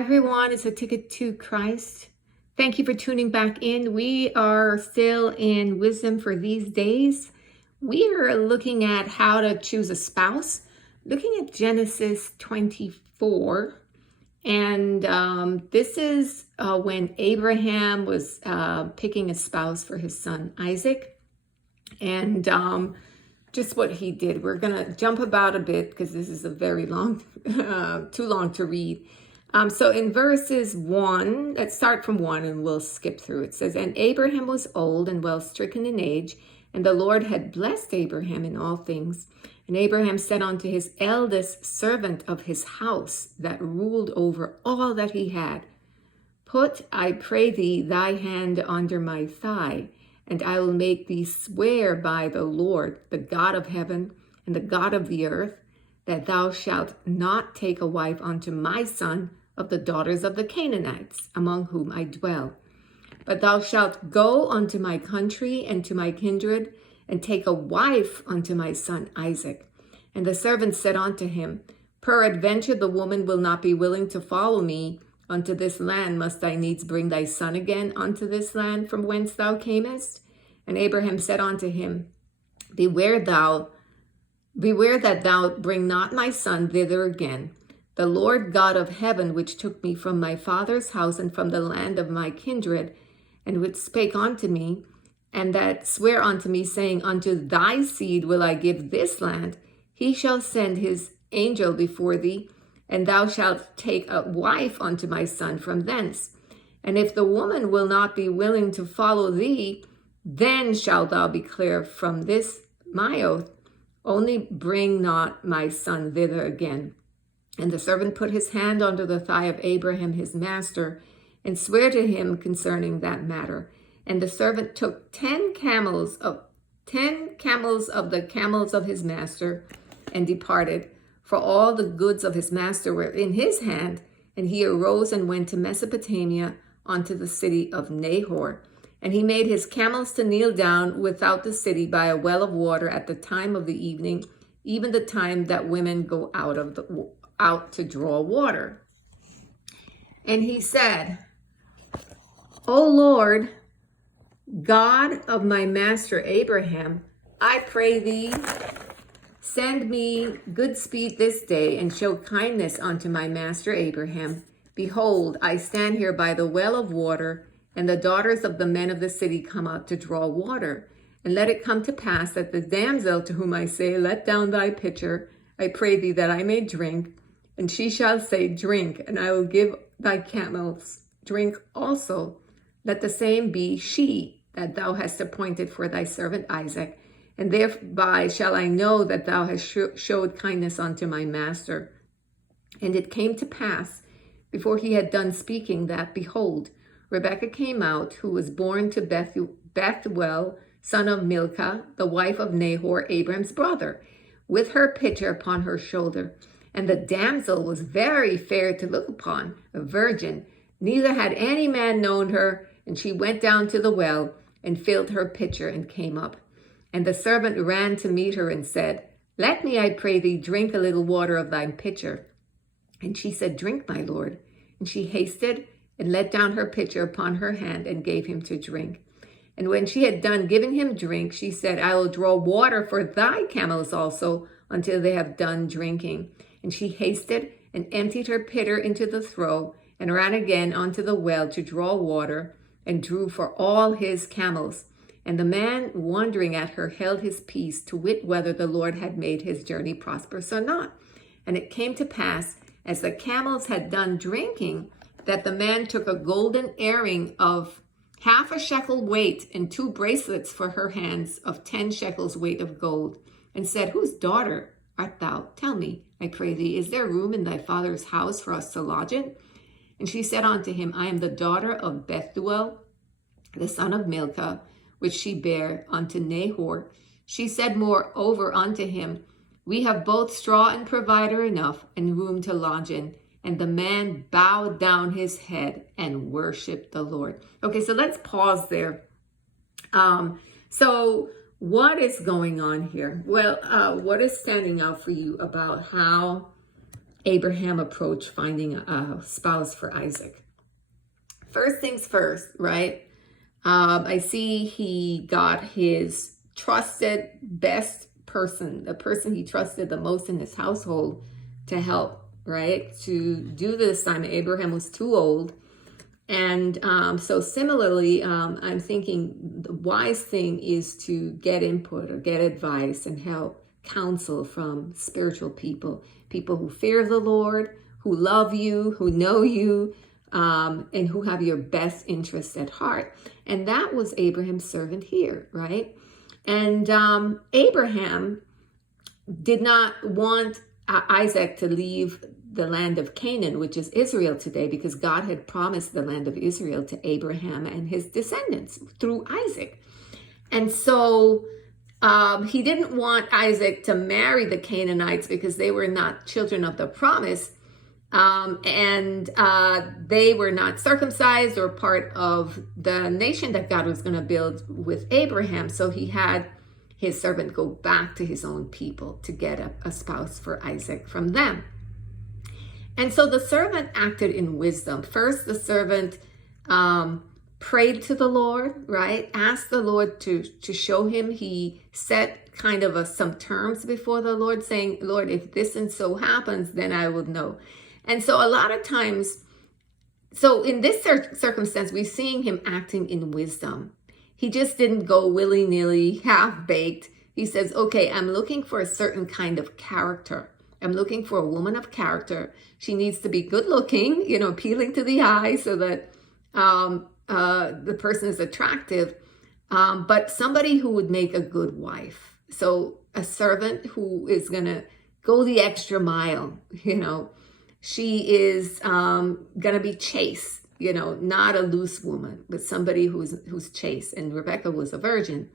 Hi, everyone. It's A Ticket to Christ. Thank you for tuning back in. We are still in Wisdom for These Days. We are looking at how to choose a spouse, looking at Genesis 24. And this is when Abraham was picking a spouse for his son Isaac. And just what he did. We're going to jump about a bit because this is a very long, too long to read. So in verses 1, let's start from 1 and we'll skip through. It says, "And Abraham was old and well stricken in age, and the Lord had blessed Abraham in all things. And Abraham said unto his eldest servant of his house that ruled over all that he had, Put, I pray thee, thy hand under my thigh, and I will make thee swear by the Lord, the God of heaven and the God of the earth, that thou shalt not take a wife unto my son of the daughters of the Canaanites, among whom I dwell. But thou shalt go unto my country and to my kindred, and take a wife unto my son Isaac. And the servant said unto him, Peradventure the woman will not be willing to follow me unto this land. Must I needs bring thy son again unto this land from whence thou camest? And Abraham said unto him, Beware that thou bring not my son thither again. The Lord God of heaven, which took me from my father's house and from the land of my kindred, and which spake unto me, and that sware unto me, saying, Unto thy seed will I give this land, he shall send his angel before thee, and thou shalt take a wife unto my son from thence. And if the woman will not be willing to follow thee, then shalt thou be clear from this my oath, only bring not my son thither again. And the servant put his hand under the thigh of Abraham his master, and sware to him concerning that matter. And the servant took 10 camels of the camels of his master, and departed. For all the goods of his master were in his hand. And he arose and went to Mesopotamia, unto the city of Nahor. And he made his camels to kneel down without the city by a well of water at the time of the evening, even the time that women go out to draw water. And he said, O Lord, God of my master Abraham, I pray thee, send me good speed this day, and show kindness unto my master Abraham. Behold, I stand here by the well of water, and the daughters of the men of the city come out to draw water. And let it come to pass that the damsel to whom I say, Let down thy pitcher, I pray thee, that I may drink. And she shall say, Drink, and I will give thy camels drink also. Let the same be she that thou hast appointed for thy servant Isaac. And thereby shall I know that thou hast showed kindness unto my master. And it came to pass, before he had done speaking, that, behold, Rebekah came out, who was born to Bethuel, son of Milcah, the wife of Nahor, Abraham's brother, with her pitcher upon her shoulder. And the damsel was very fair to look upon, a virgin, neither had any man known her. And she went down to the well, and filled her pitcher, and came up. And the servant ran to meet her, and said, Let me, I pray thee, drink a little water of thy pitcher. And she said, Drink, my lord. And she hasted, and let down her pitcher upon her hand, and gave him to drink. And when she had done giving him drink, she said, I will draw water for thy camels also, until they have done drinking. And she hasted, and emptied her pitcher into the trough, and ran again unto the well to draw water, and drew for all his camels. And the man, wondering at her, held his peace, to wit whether the Lord had made his journey prosperous or not. And it came to pass, as the camels had done drinking, that the man took a golden earring of 1/2 shekel weight, and 2 bracelets for her hands of 10 shekels weight of gold, and said, Whose daughter art thou? Tell me, I pray thee, is there room in thy father's house for us to lodge in? And she said unto him, I am the daughter of Bethuel, the son of Milcah, which she bare unto Nahor. She said moreover unto him, We have both straw and provider enough, and room to lodge in. And the man bowed down his head and worshiped the Lord. Okay, so let's pause there. So what is going on here? Well, what is standing out for you about how Abraham approached finding a spouse for Isaac. First things first, right? I see he got his trusted best person, the person he trusted the most in his household, to help, right? To do the assignment. Abraham was too old. And so similarly, I'm thinking the wise thing is to get input or get advice and help counsel from spiritual people, people who fear the Lord, who love you, who know you, and who have your best interests at heart. And that was Abraham's servant here, right? And Abraham did not want Isaac to leave the land of Canaan, which is Israel today, because God had promised the land of Israel to Abraham and his descendants through Isaac. And so he didn't want Isaac to marry the Canaanites because they were not children of the promise, and they were not circumcised or part of the nation that God was going to build with Abraham. So he had his servant go back to his own people to get a spouse for Isaac from them. And so the servant acted in wisdom. First, the servant prayed to the Lord, right? Asked the Lord to show him. He set kind of some terms before the Lord, saying, Lord, if this and so happens, then I will know. And so a lot of times, so in this circumstance, we're seeing him acting in wisdom. He just didn't go willy-nilly, half-baked. He says, okay, I'm looking for a certain kind of character. I'm looking for a woman of character. She needs to be good looking, appealing to the eye so that the person is attractive, but somebody who would make a good wife. So a servant who is going to go the extra mile, she is going to be chaste, not a loose woman, but somebody who's chaste. And Rebecca was a virgin.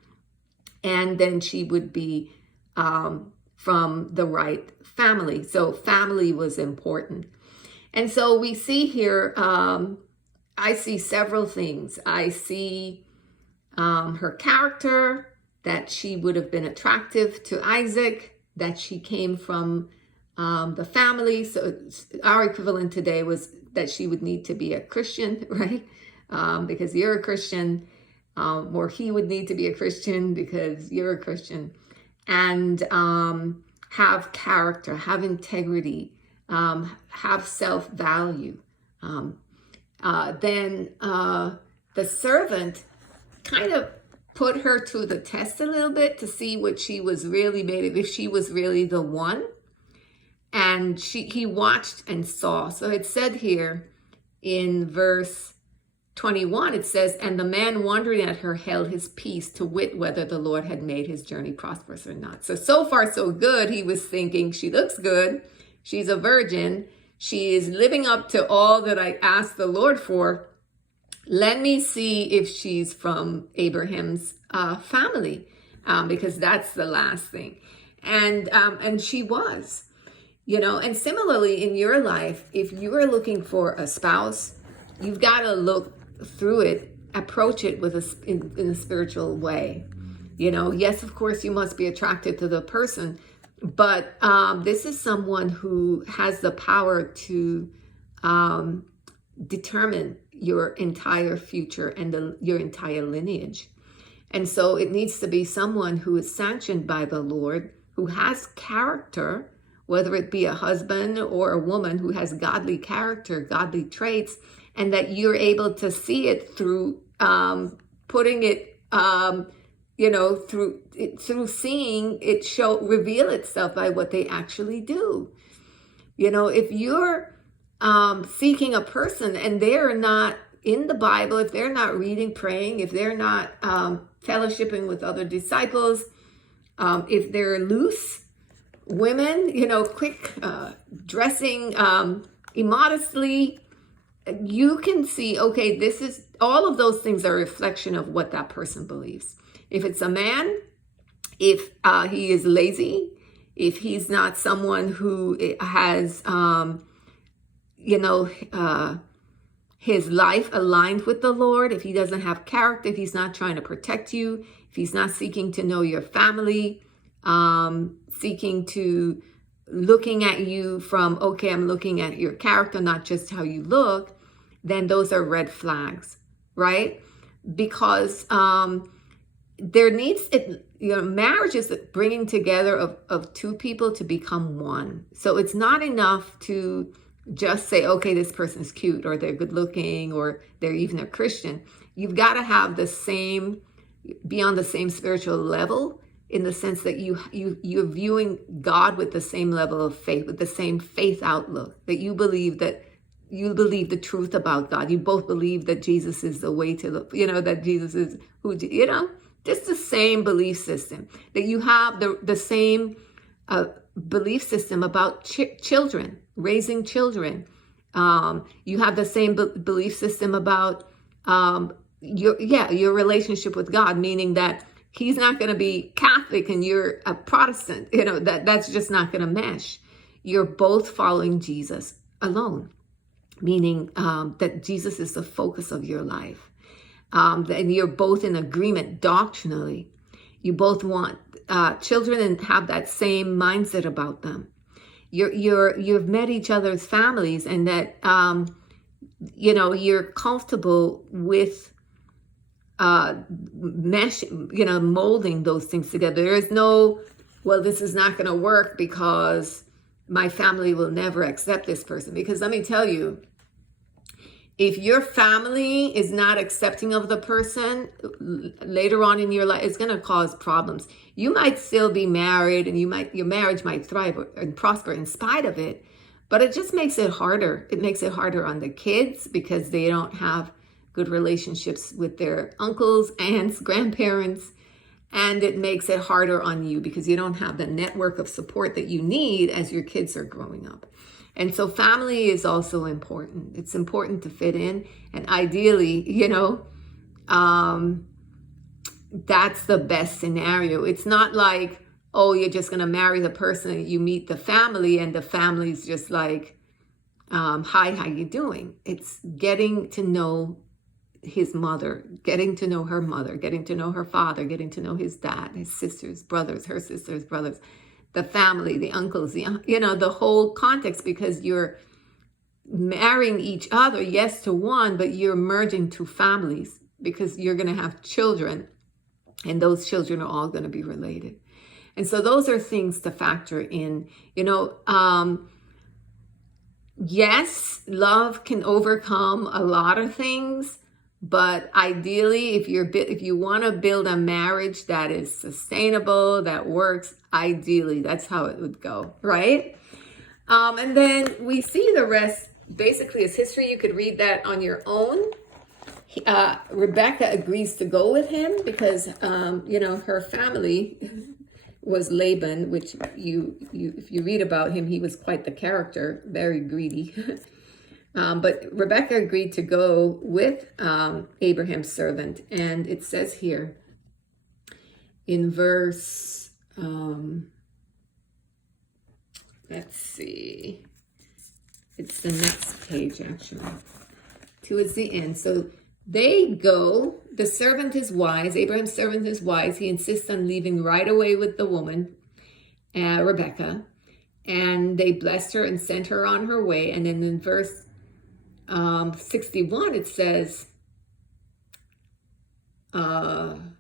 And then she would be from the right family. So family was important. And so we see here, I see several things. I see her character, that she would have been attractive to Isaac, that she came from the family. So our equivalent today was that she would need to be a Christian, right? Because you're a Christian, or he would need to be a Christian because you're a Christian. And have character, have integrity, have self-value. Then the servant kind of put her to the test a little bit to see what she was really made of, if she was really the one. And he watched and saw. So it said here in verse 21, it says, and the man wondering at her held his peace to wit whether the Lord had made his journey prosperous or not. So far, so good. He was thinking, she looks good. She's a virgin. She is living up to all that I asked the Lord for. Let me see if she's from Abraham's family, because that's the last thing. And she was, and similarly in your life, if you are looking for a spouse, you've got to look through it, approach it with in a spiritual way. Yes, of course, you must be attracted to the person, but this is someone who has the power to determine your entire future and your entire lineage. And so it needs to be someone who is sanctioned by the Lord, who has character, whether it be a husband or a woman who has godly character, godly traits, and that you're able to see it through putting it, through seeing it reveal itself by what they actually do. If you're seeking a person and they're not in the Bible, if they're not reading, praying, if they're not fellowshipping with other disciples, if they're loose women, quick dressing immodestly, you can see, okay, all of those things are a reflection of what that person believes. If it's a man, if he is lazy, if he's not someone who has, his life aligned with the Lord, if he doesn't have character, if he's not trying to protect you, if he's not seeking to know your family, seeking to looking at you from, okay, I'm looking at your character, not just how you look, then those are red flags, right? Because there needs it, marriage is bringing together of two people to become one. So it's not enough to just say, okay, this person's cute, or they're good looking, or they're even a Christian. You've got to have the same, be on the same spiritual level, in the sense that you're viewing God with the same level of faith, with the same faith outlook, that you believe the truth about God. You both believe that Jesus is the way to that Jesus is who, just the same belief system, that you have the same belief system about children, raising children. You have the same belief system about your relationship with God, meaning that he's not going to be Catholic and you're a Protestant. That's just not going to mesh. You're both following Jesus alone, meaning that Jesus is the focus of your life. And you're both in agreement doctrinally. You both want children and have that same mindset about them. You've met each other's families, and that you're comfortable with molding those things together. There is no, well, this is not going to work because my family will never accept this person. Because let me tell you, if your family is not accepting of the person later on in your life, it's going to cause problems. You might still be married, and your marriage might thrive and prosper in spite of it, but it just makes it harder. It makes it harder on the kids because they don't have good relationships with their uncles, aunts, grandparents, and it makes it harder on you because you don't have the network of support that you need as your kids are growing up. And so family is also important. It's important to fit in. And ideally, that's the best scenario. It's not like, oh, you're just going to marry the person and you meet the family and the family's just like, hi, how you doing? It's getting to know his mother, getting to know her mother, getting to know her father, getting to know his dad, his sisters, brothers, her sisters, brothers, the family, the uncles, the whole context, because you're marrying each other, yes, to one, but you're merging two families because you're going to have children, and those children are all going to be related. And so those are things to factor in. Yes, love can overcome a lot of things, but ideally, if you want to build a marriage that is sustainable, that works, ideally, that's how it would go, right? And then we see the rest basically as history. You could read that on your own. Rebecca agrees to go with him because, her family was Laban, which if you read about him, he was quite the character, very greedy. But Rebecca agreed to go with Abraham's servant. And it says here in verse, let's see, it's the next page actually, towards the end. So they go, the servant is wise, Abraham's servant is wise. He insists on leaving right away with the woman, Rebecca, and they blessed her and sent her on her way. And then in verse 61, it says, and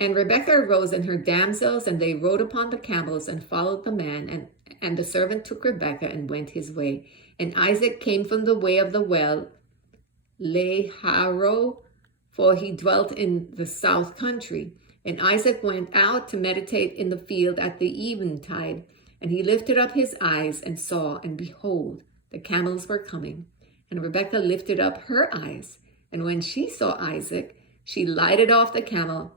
Rebekah arose and her damsels, and they rode upon the camels and followed the man. And the servant took Rebekah and went his way. And Isaac came from the way of the well, Leharo, for he dwelt in the south country. And Isaac went out to meditate in the field at the eventide. And he lifted up his eyes and saw, and behold, the camels were coming. And Rebekah lifted up her eyes, and when she saw Isaac, she lighted off the camel.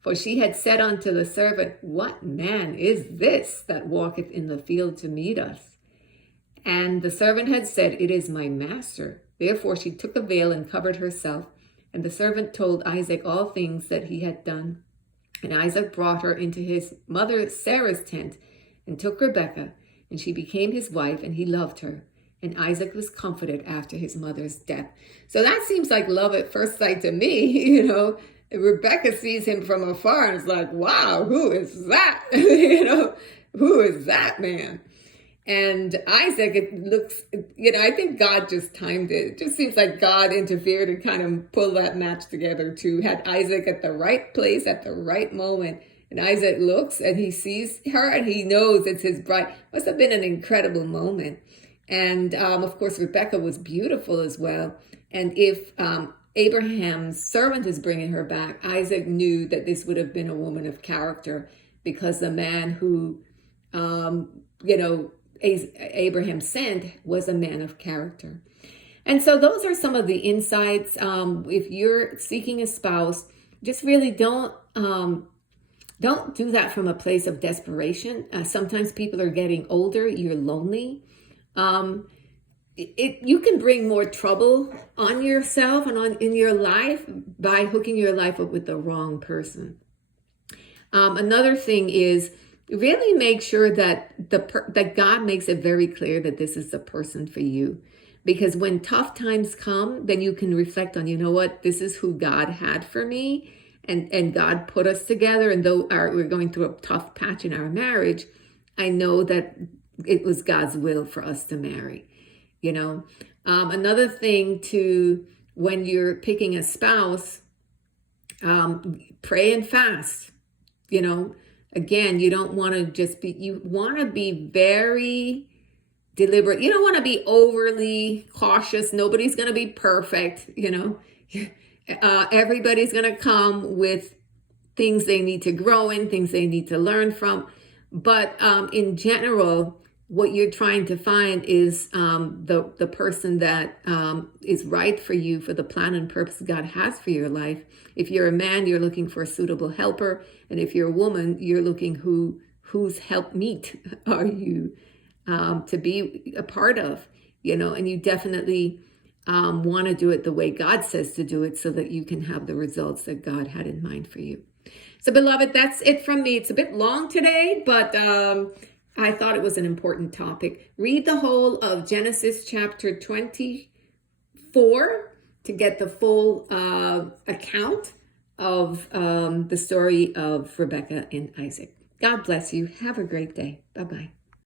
For she had said unto the servant, What man is this that walketh in the field to meet us? And the servant had said, It is my master. Therefore she took a veil and covered herself. And the servant told Isaac all things that he had done. And Isaac brought her into his mother Sarah's tent, and took Rebekah, and she became his wife, and he loved her. And Isaac was comforted after his mother's death. So that seems like love at first sight to me. Rebecca sees him from afar and is like, wow, who is that? Who is that man? And Isaac, it looks, I think God just timed it. It just seems like God interfered and kind of pulled that match together to had Isaac at the right place at the right moment. And Isaac looks and he sees her and he knows it's his bride. Must have been an incredible moment. And of course, Rebecca was beautiful as well. And if Abraham's servant is bringing her back, Isaac knew that this would have been a woman of character, because the man who, Abraham sent was a man of character. And so those are some of the insights. If you're seeking a spouse, just really don't do that from a place of desperation. Sometimes people are getting older, you're lonely. You can bring more trouble on yourself and in your life by hooking your life up with the wrong person. Another thing is, really make sure that that God makes it very clear that this is the person for you. Because when tough times come, then you can reflect on, what, this is who God had for me, and God put us together. And though we're going through a tough patch in our marriage, I know that it was God's will for us to marry. Another thing when you're picking a spouse, pray and fast. Again, you don't want to you want to be very deliberate. You don't want to be overly cautious. Nobody's going to be perfect. Everybody's going to come with things they need to grow in, things they need to learn from. But in general, what you're trying to find is the person that is right for you, for the plan and purpose God has for your life. If you're a man, you're looking for a suitable helper. And if you're a woman, you're looking whose helpmeet are you to be a part of, and you definitely want to do it the way God says to do it, so that you can have the results that God had in mind for you. So beloved, that's it from me. It's a bit long today, but I thought it was an important topic. Read the whole of Genesis chapter 24 to get the full account of the story of Rebecca and Isaac. God bless you. Have a great day. Bye-bye.